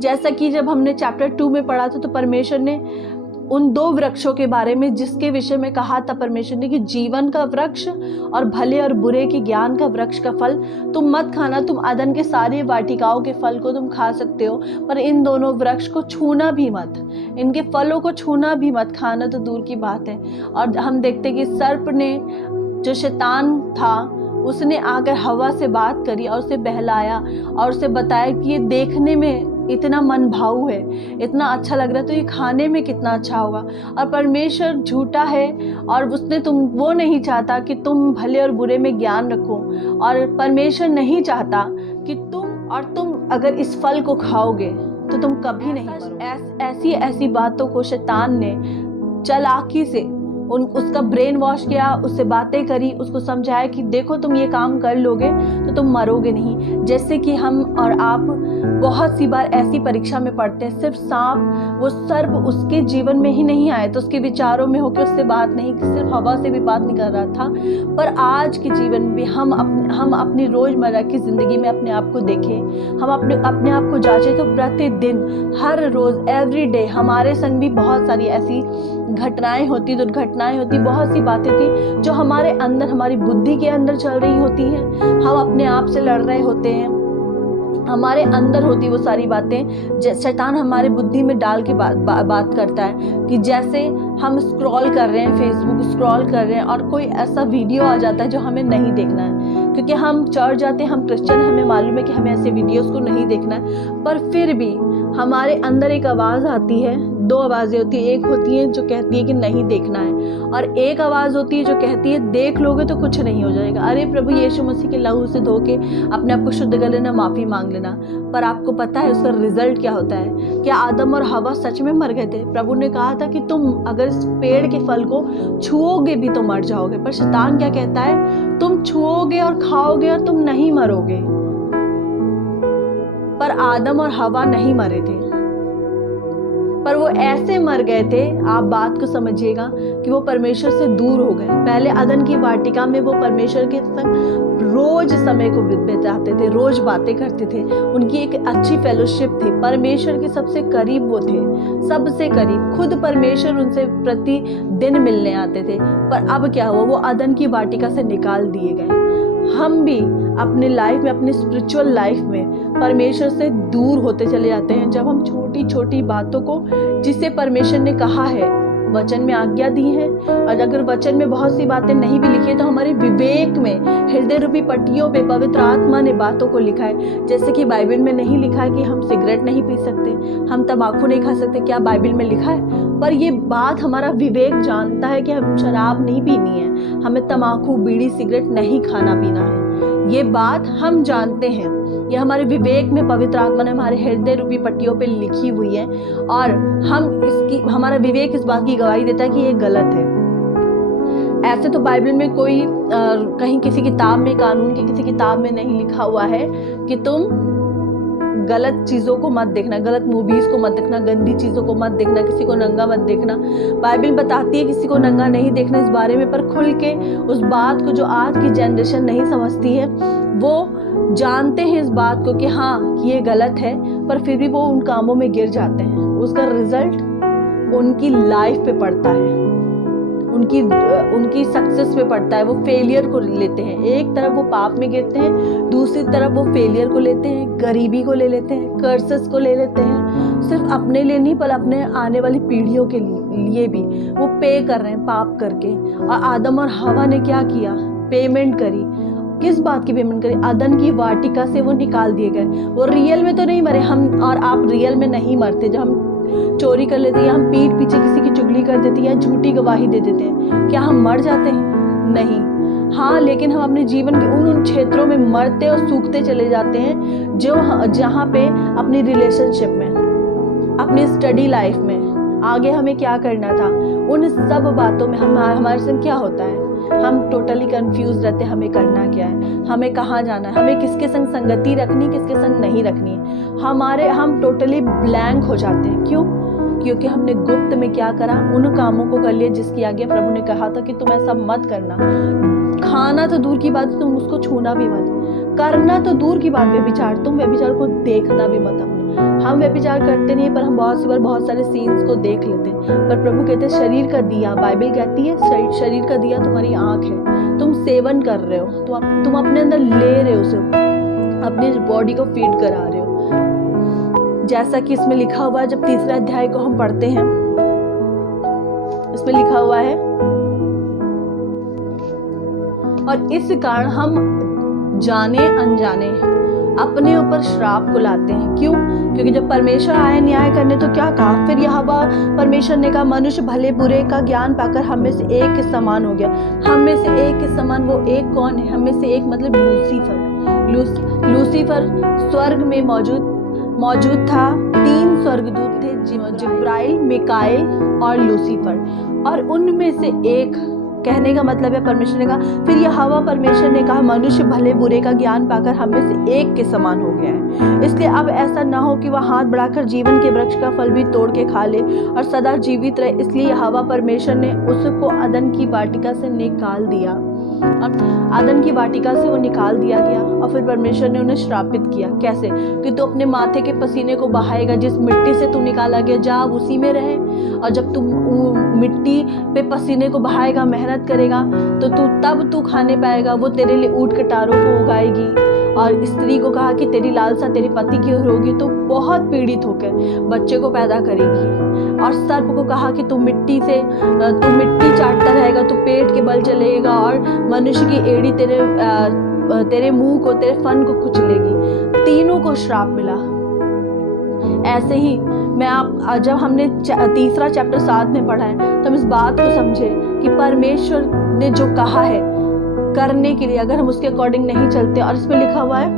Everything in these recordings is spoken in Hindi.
जैसा कि जब हमने चैप्टर 2 में पढ़ा था, तो परमेश्वर ने उन 2 वृक्षों के बारे में, जिसके विषय में कहा था परमेश्वर ने कि जीवन का वृक्ष और भले और बुरे के ज्ञान का वृक्ष का फल तुम मत खाना, तुम अदन के सारी वाटिकाओं के फल को तुम खा सकते हो, पर इन दोनों वृक्ष को छूना भी मत, इनके फलों को छूना भी मत, खाना तो दूर की बात है। और हम देखते कि सर्प ने, जो शैतान था, उसने आकर हवा से बात करी और उसे बहलाया और उसे बताया कि ये देखने में इतना मन भाऊ है, इतना अच्छा लग रहा है, तो ये खाने में कितना अच्छा होगा। और परमेश्वर झूठा है और उसने वो नहीं चाहता कि तुम भले और बुरे में ज्ञान रखो, और परमेश्वर नहीं चाहता कि तुम अगर इस फल को खाओगे तो तुम कभी नहीं मरोगे। ऐसी बातों को शैतान ने चालाकी से उसका ब्रेन वॉश किया, उससे बातें करी, उसको समझाया कि देखो तुम ये काम कर लोगे तो तुम मरोगे नहीं। जैसे कि हम और आप बहुत सी बार ऐसी परीक्षा में पढ़ते हैं, सिर्फ सांप, वो सर्प उसके जीवन में ही नहीं आए तो उसके विचारों में होकर उससे बात नहीं, सिर्फ हवा से भी बात नहीं कर रहा था। पर आज के जीवन में भी हम अपनी रोज़मर्रा की ज़िंदगी में अपने आप को देखें, हम अपने आप को जांचें, तो प्रतिदिन, हर रोज़, एवरी डे हमारे संग भी बहुत सारी ऐसी घटनाएं होती, दुर्घटनाएं होती, बहुत सी बातें थी जो हमारे अंदर, हमारी बुद्धि के अंदर चल रही होती हैं। हम अपने आप से लड़ रहे होते हैं, हमारे अंदर होती वो सारी बातें। शैतान हमारे बुद्धि में डाल के बात करता है कि जैसे हम स्क्रॉल कर रहे हैं, फेसबुक स्क्रॉल कर रहे हैं और कोई ऐसा वीडियो आ जाता है जो हमें नहीं देखना है, क्योंकि हम चर्च जाते हैं, हम क्रिश्चियन, हमें मालूम है कि हमें ऐसे वीडियोस को नहीं देखना है, पर फिर भी हमारे अंदर एक आवाज़ आती है। 2 आवाज़ें होती है, एक होती है जो कहती है कि नहीं देखना है, और एक आवाज़ होती है जो कहती है देख लोगे तो कुछ नहीं हो जाएगा, अरे प्रभु यीशु मसीह के लहू से धो के अपने आप को शुद्ध कर लेना, माफ़ी मांग लेना। पर आपको पता है उसका रिजल्ट क्या होता है? क्या आदम और हवा सच में मर गए थे? प्रभु ने कहा था कि तुम अगर इस पेड़ के फल को छुओगे भी तो मर जाओगे, पर शैतान क्या कहता है? तुम छुओगे और खाओगे और तुम नहीं मरोगे। पर आदम और हवा नहीं मरे थे, पर वो ऐसे मर गए थे, आप बात को समझिएगा, कि वो परमेश्वर से दूर हो गए। पहले अदन की वाटिका में वो परमेश्वर के संग रोज समय को बिताते थे, रोज बातें करते थे, उनकी एक अच्छी फेलोशिप थी, परमेश्वर के सबसे करीब वो थे, सबसे करीब, खुद परमेश्वर उनसे प्रतिदिन मिलने आते थे। पर अब क्या हुआ? वो अदन की वाटिका से निकाल दिए गए। हम भी अपने लाइफ में, अपनी स्पिरिचुअल लाइफ में परमेश्वर से दूर होते चले जाते हैं, जब हम छोटी छोटी बातों को, जिसे परमेश्वर ने कहा है, वचन में आज्ञा दी है, और अगर वचन में बहुत सी बातें नहीं भी लिखी है तो हमारे विवेक में, हृदय रूपी पट्टियों पे पवित्र आत्मा ने बातों को लिखा है। जैसे कि बाइबल में नहीं लिखा है कि हम सिगरेट नहीं पी सकते, हम तंबाकू नहीं खा सकते, क्या बाइबल में लिखा है? पर ये बात हमारा विवेक जानता है कि हम शराब नहीं पीनी है, हमें तंबाकू, बीड़ी, सिगरेट नहीं खाना पीना है, ये बात हम जानते हैं। ये हमारे विवेक में पवित्र आत्मा ने हमारे हृदय रूपी पट्टियों पे लिखी हुई है, और हमारा विवेक इस बात की गवाही देता है कि ये गलत है। ऐसे तो बाइबल में कोई कहीं किसी किताब में, कानून की किसी किताब में नहीं लिखा हुआ है कि तुम गलत चीज़ों को मत देखना, गलत मूवीज़ को मत देखना, गंदी चीज़ों को मत देखना, किसी को नंगा मत देखना। बाइबल बताती है किसी को नंगा नहीं देखना इस बारे में, पर खुल के उस बात को जो आज की जनरेशन नहीं समझती है, वो जानते हैं इस बात को कि हाँ ये गलत है, पर फिर भी वो उन कामों में गिर जाते हैं। उसका रिजल्ट उनकी लाइफ पे पड़ता है, उनकी सक्सेस पे पड़ता है। वो फेलियर को लेते हैं, एक तरफ वो पाप में गिरते हैं, दूसरी तरफ वो फेलियर को लेते हैं, गरीबी को ले लेते हैं, कर्सेस को ले लेते हैं, सिर्फ अपने लिए नहीं पर अपने आने वाली पीढ़ियों के लिए भी वो पे कर रहे हैं पाप करके। और आदम और हवा ने क्या किया? पेमेंट करी। किस बात की पेमेंट करी? अदन की वाटिका से वो निकाल दिए गए। वो रियल में तो नहीं मरे, हम और आप रियल में नहीं मरते। जब हम चोरी कर लेते हैं, या हम पीठ पीछे किसी की चुगली कर देते हैं, या झूठी गवाही दे देते हैं, क्या हम मर जाते हैं? नहीं। हाँ, लेकिन हम अपने जीवन के उन क्षेत्रों में मरते और सूखते चले जाते हैं जहाँ पे अपनी रिलेशनशिप में, अपनी स्टडी लाइफ में आगे हमें क्या करना था, उन सब बातों में हमारे संग क्या होता है? हम टोटली कंफ्यूज रहते हैं, हमें करना क्या है, हमें कहाँ जाना है, हमें किसके संग संगति रखनी, किसके संग नहीं रखनी है। हम टोटली ब्लैंक हो जाते हैं। क्यों? क्योंकि हमने गुप्त में क्या करा? उन कामों को कर लिया जिसकी आज्ञा प्रभु ने कहा था कि तुम ऐसा मत करना। खाना तो दूर की बात, तुम उसको छूना भी मत। करना तो दूर की बात व्यभिचार, तुम व्यभिचार को देखना भी मत अपने। हम व्यभिचार करते नहीं, पर हम बहुत सी बार बहुत सारे सीन्स को देख लेते हैं। पर प्रभु कहते हैं शरीर का दिया, बाइबल कहती है शरीर का दिया तुम्हारी आंख है। तुम सेवन कर रहे हो, तुम अपने अंदर ले रहे हो, उसे अपने बॉडी को फीड करा रहे हो। जैसा कि इसमें लिखा हुआ है, जब तीसरा अध्याय को हम पढ़ते हैं, इसमें लिखा हुआ है, और इस कारण हम जाने अनजाने अपने ऊपर श्राप को लाते हैं। क्यों? क्योंकि जब परमेश्वर आए न्याय करने तो क्या कहा? फिर यहोवा परमेश्वर ने कहा मनुष्य भले बुरे का ज्ञान पाकर हम में से एक के समान हो गया। हम में से एक के समान, वो एक कौन है? हम में से एक मतलब लूसीफर। लूसीफर स्वर्ग में मौजूद था। 3 स्वर्गदूत थे, जिब्राइल, मिकाएल और लूसीफर, और उनमें से एक, कहने का मतलब है परमेश्वर ने कहा, फिर यहोवा परमेश्वर ने कहा मनुष्य भले बुरे का ज्ञान पाकर हम में से एक के समान हो गया है। इसलिए अब ऐसा ना हो कि वह हाथ बढ़ाकर जीवन के वृक्ष का फल भी तोड़ के खा ले और सदा जीवित रहे। इसलिए यहोवा परमेश्वर ने उसको अदन की वाटिका से निकाल दिया। अब आदम की वाटिका से वो निकाल दिया गया, और फिर परमेश्वर ने उन्हें श्रापित किया। कैसे? कि तू अपने माथे के पसीने को बहाएगा, जिस मिट्टी से तू निकाला गया जा उसी में रहे। और जब तू मिट्टी पे पसीने को बहाएगा, मेहनत करेगा, तो तब तू खाने पाएगा। वो तेरे लिए ऊंट कटारों को उगाएगी। और स्त्री को कहा कि तेरी लालसा तेरे पति की ओर होगी, तो बहुत पीड़ित होकर बच्चे को पैदा करेगी। और सर्प को कहा कि तू मिट्टी चाटता रहेगा, तू पेट के बल चलेगा, और मनुष्य की एड़ी तेरे मुंह को, तेरे फन को कुचलेगी। तीनों को श्राप मिला। ऐसे ही जब हमने तीसरा चैप्टर 7 में पढ़ा है, तो हम इस बात को समझे कि परमेश्वर ने जो कहा है करने के लिए, अगर हम उसके अकॉर्डिंग नहीं चलते, और इसमें लिखा हुआ है,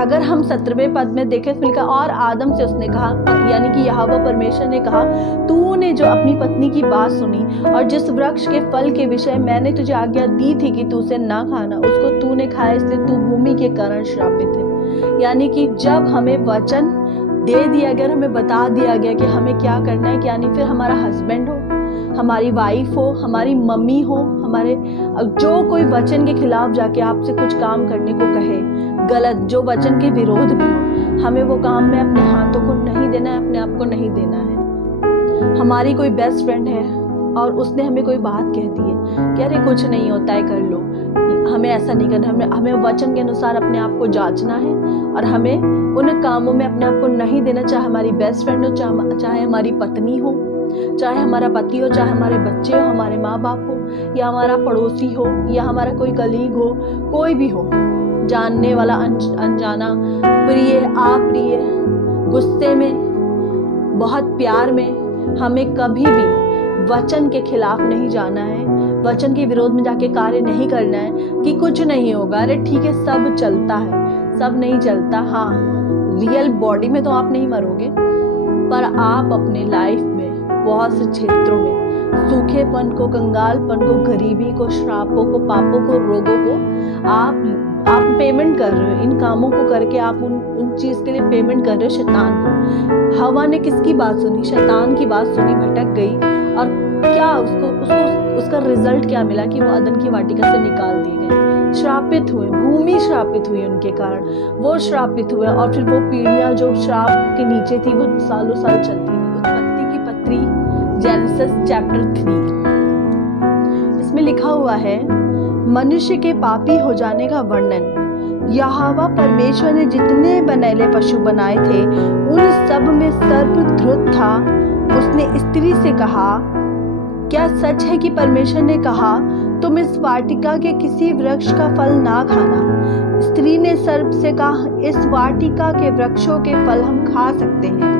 अगर हम 17वें पद में देखें, इसमें लिखा, और आदम से उसने कहा, यानी कि यहोवा परमेश्वर ने कहा, तूने जो अपनी पत्नी की बात सुनी और जिस वृक्ष के फल के विषय मैंने तुझे आज्ञा दी थी कि तू उसे ना खाना, उसको तूने खाया, इसलिए तू भूमि के कारण श्रापित है। यानी कि जब हमें वचन दे दिया गया, हमें बता दिया गया कि हमें क्या करना है, क्या नहीं, फिर हमारा हस्बैंड हो, हमारी वाइफ हो, हमारी मम्मी हो, हमारे जो कोई वचन के खिलाफ जाके आपसे कुछ काम करने को कहे, गलत, जो वचन के विरोध में हो, हमें वो काम में अपने हाथों को नहीं देना है, अपने आप को नहीं देना है। हमारी कोई बेस्ट फ्रेंड है और उसने हमें कोई बात कह दी है कि अरे कुछ नहीं होता है, कर लो, हमें ऐसा नहीं करना। हमें वचन के अनुसार अपने आप को जांचना है, और हमें उन कामों में अपने आप को नहीं देना, चाहे हमारी बेस्ट फ्रेंड हो, चाहे हमारी पत्नी हो, चाहे हमारा पति हो, चाहे हमारे बच्चे हो, हमारे माँ बाप हो, या हमारा पड़ोसी हो, या हमारा कोई कलीग हो, कोई भी हो, जानने वाला, अनजाना, प्रिय, अप्रिय, गुस्से में, बहुत प्यार में, हमें कभी भी वचन के खिलाफ नहीं जाना है, वचन के विरोध में जाके कार्य नहीं करना है कि कुछ नहीं होगा, अरे ठीक है, सब चलता है। सब नहीं चलता। हाँ, रियल बॉडी में तो आप नहीं मरोगे, पर आप अपने लाइफ में बहुत से क्षेत्रों में सूखेपन को, कंगालपन को, गरीबी को, श्रापों को, पापों को, रोगों को आप पेमेंट कर रहे हो। इन कामों को करके आप उन चीज के लिए पेमेंट कर रहे हो शैतान को। हवा ने किसकी बात सुनी? शैतान की बात सुनी, भटक गई, और क्या उसका रिजल्ट क्या मिला कि वो अदन की वाटिका से निकाल दिए गए, श्रापित हुए, भूमि श्रापित हुई उनके कारण, वो श्रापित हुए, और फिर वो पीढ़ियां जो श्राप के नीचे थी वो सालों साल चलती रही। उत्पत्ति की पत्री, जेनेसिस चैप्टर 3, इसमें लिखा हुआ है, मनुष्य के पापी हो जाने का वर्णन। यहोवा परमेश्वर ने जितने बनैले पशु बनाए थे उन सब में सर्प धुत था। उसने स्त्री से कहा, क्या सच है कि परमेश्वर ने कहा तुम इस वाटिका के किसी वृक्ष का फल ना खाना? स्त्री ने सर्प से कहा, इस वाटिका के वृक्षों के फल हम खा सकते हैं,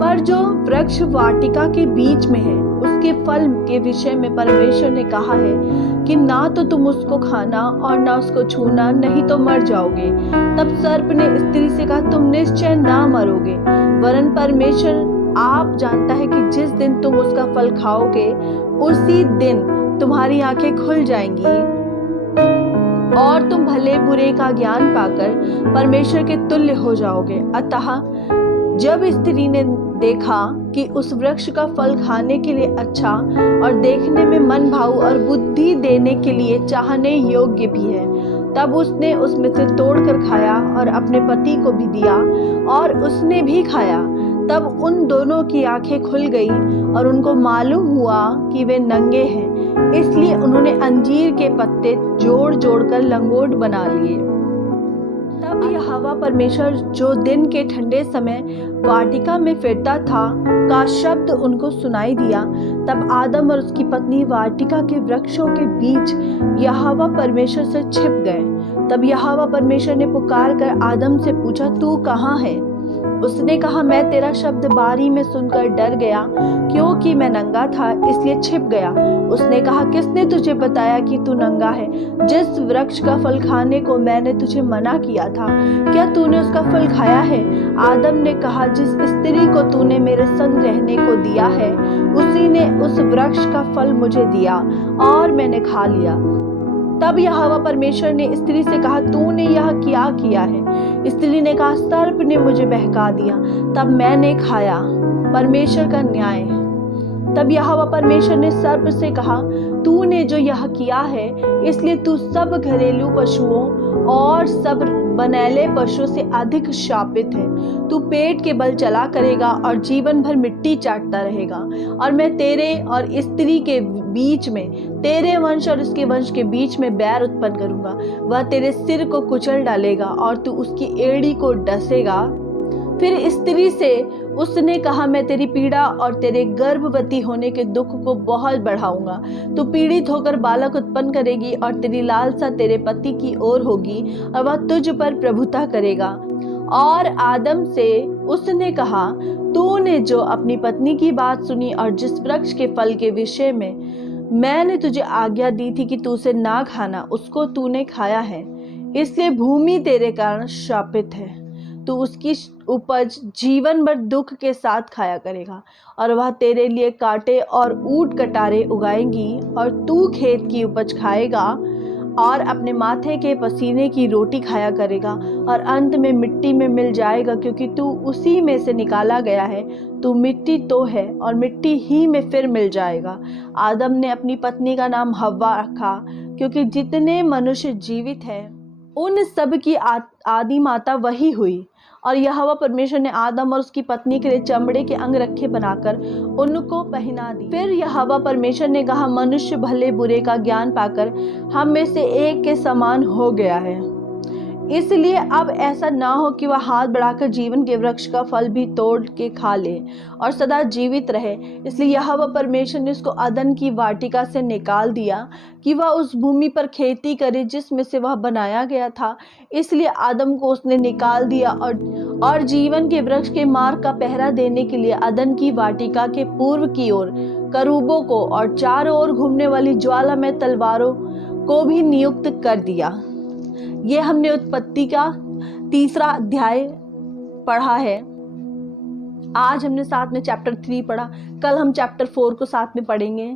पर जो वृक्ष वाटिका के बीच में है उसके फल के विषय में परमेश्वर ने कहा है कि ना तो तुम उसको खाना और ना उसको छूना, नहीं तो मर जाओगे। तब सर्प ने स्त्री से कहा, तुम निश्चय ना मरोगे, वरन परमेश्वर आप जानता है कि जिस दिन तुम उसका फल खाओगे उसी दिन तुम्हारी आंखें खुल जाएंगी और तुम भले बुरे का ज्ञान पाकर परमेश्वर के तुल्य हो जाओगे। अतः जब स्त्री ने देखा कि उस वृक्ष का फल खाने के लिए अच्छा और देखने में मन भाऊ और बुद्धि देने के लिए चाहने योग्य भी है, तब उसने उसमें से तोड़कर खाया और अपने पति को भी दिया और उसने भी खाया। तब उन दोनों की आंखें खुल गई और उनको मालूम हुआ कि वे नंगे हैं, इसलिए उन्होंने अंजीर के पत्ते जोड़ जोड़ कर लंगोट बना लिए। तब यहोवा परमेश्वर जो दिन के ठंडे समय वाटिका में फिरता था का शब्द उनको सुनाई दिया। तब आदम और उसकी पत्नी वाटिका के वृक्षों के बीच यहोवा परमेश्वर से छिप गए। तब यहोवा परमेश्वर ने पुकार कर आदम से पूछा, तू कहाँ है? उसने कहा, मैं तेरा शब्द बारी में सुनकर डर गया, क्योंकि मैं नंगा था इसलिए छिप गया। उसने कहा, किसने तुझे बताया कि तू नंगा है? जिस वृक्ष का फल खाने को मैंने तुझे मना किया था, क्या तूने उसका फल खाया है? आदम ने कहा, जिस स्त्री को तूने मेरे संग रहने को दिया है, उसी ने उस वृक्ष का फल मुझे दिया और मैंने खा लिया। तब यहोवा परमेश्वर ने स्त्री से कहा, तूने यह क्या किया है? स्त्री ने कहा, सर्प ने मुझे बहका दिया, तब मैंने खाया। परमेश्वर का न्याय। तब यहोवा परमेश्वर ने सर्प से कहा, तूने जो यह किया है, इसलिए तू सब घरेलू पशुओं और सब बनैले पशुओं से अधिक शापित है। तू पेट के बल चला करेगा और जीवन भर मिट्टी चाटता रहेगा। और मैं तेरे और स्त्री के बीच में, तेरे वंश और उसके वंश के बीच में बैर उत्पन्न करूंगा। वह तेरे सिर को कुचल डालेगा और तू उसकी एड़ी को डसेगा। फिर स्त्री से उसने कहा, मैं तेरी पीड़ा और तेरे गर्भवती होने के दुख को बहुत बढ़ाऊंगा। तू पीड़ित होकर बालक उत्पन्न करेगी और तेरी लालसा तेरे पति की ओर होगी और वह तुझ पर प्रभुता करेगा। और आदम से उसने कहा, तूने जो अपनी पत्नी की बात सुनी और जिस वृक्ष के फल के विषय में मैंने तुझे आज्ञा दी थी कि तू उसे ना खाना, उसको तूने खाया है, इसलिए भूमि तेरे कारण शापित है। तू उसकी उपज जीवन भर दुख के साथ खाया करेगा और वह तेरे लिए कांटे और ऊंट कटारे उगाएंगी और तू खेत की उपज खाएगा और अपने माथे के पसीने की रोटी खाया करेगा और अंत में मिट्टी में मिल जाएगा, क्योंकि तू उसी में से निकाला गया है। तू मिट्टी तो है और मिट्टी ही में फिर मिल जाएगा। आदम ने अपनी पत्नी का नाम हव्वा रखा, क्योंकि जितने मनुष्य जीवित हैं उन सब की आदि माता वही हुई। और यहोवा परमेश्वर ने आदम और उसकी पत्नी के लिए चमड़े के अंगरखे बनाकर उनको पहना दी। फिर यहोवा परमेश्वर ने कहा, मनुष्य भले बुरे का ज्ञान पाकर हम में से एक के समान हो गया है, इसलिए अब ऐसा ना हो कि वह हाथ बढ़ाकर जीवन के वृक्ष का फल भी तोड़ के खा ले और सदा जीवित रहे। इसलिए यहोवा परमेश्वर ने उसको अदन की वाटिका से निकाल दिया कि वह उस भूमि पर खेती करे जिसमें से वह बनाया गया था। इसलिए आदम को उसने निकाल दिया और जीवन के वृक्ष के मार्ग का पहरा देने के लिए अदन की वाटिका के पूर्व की ओर करूबों को और चारों ओर घूमने वाली ज्वाला में तलवारों को भी नियुक्त कर दिया। ये हमने उत्पत्ति का 3 अध्याय पढ़ा है। आज हमने साथ में चैप्टर 3 पढ़ा, कल हम चैप्टर 4 को साथ में पढ़ेंगे।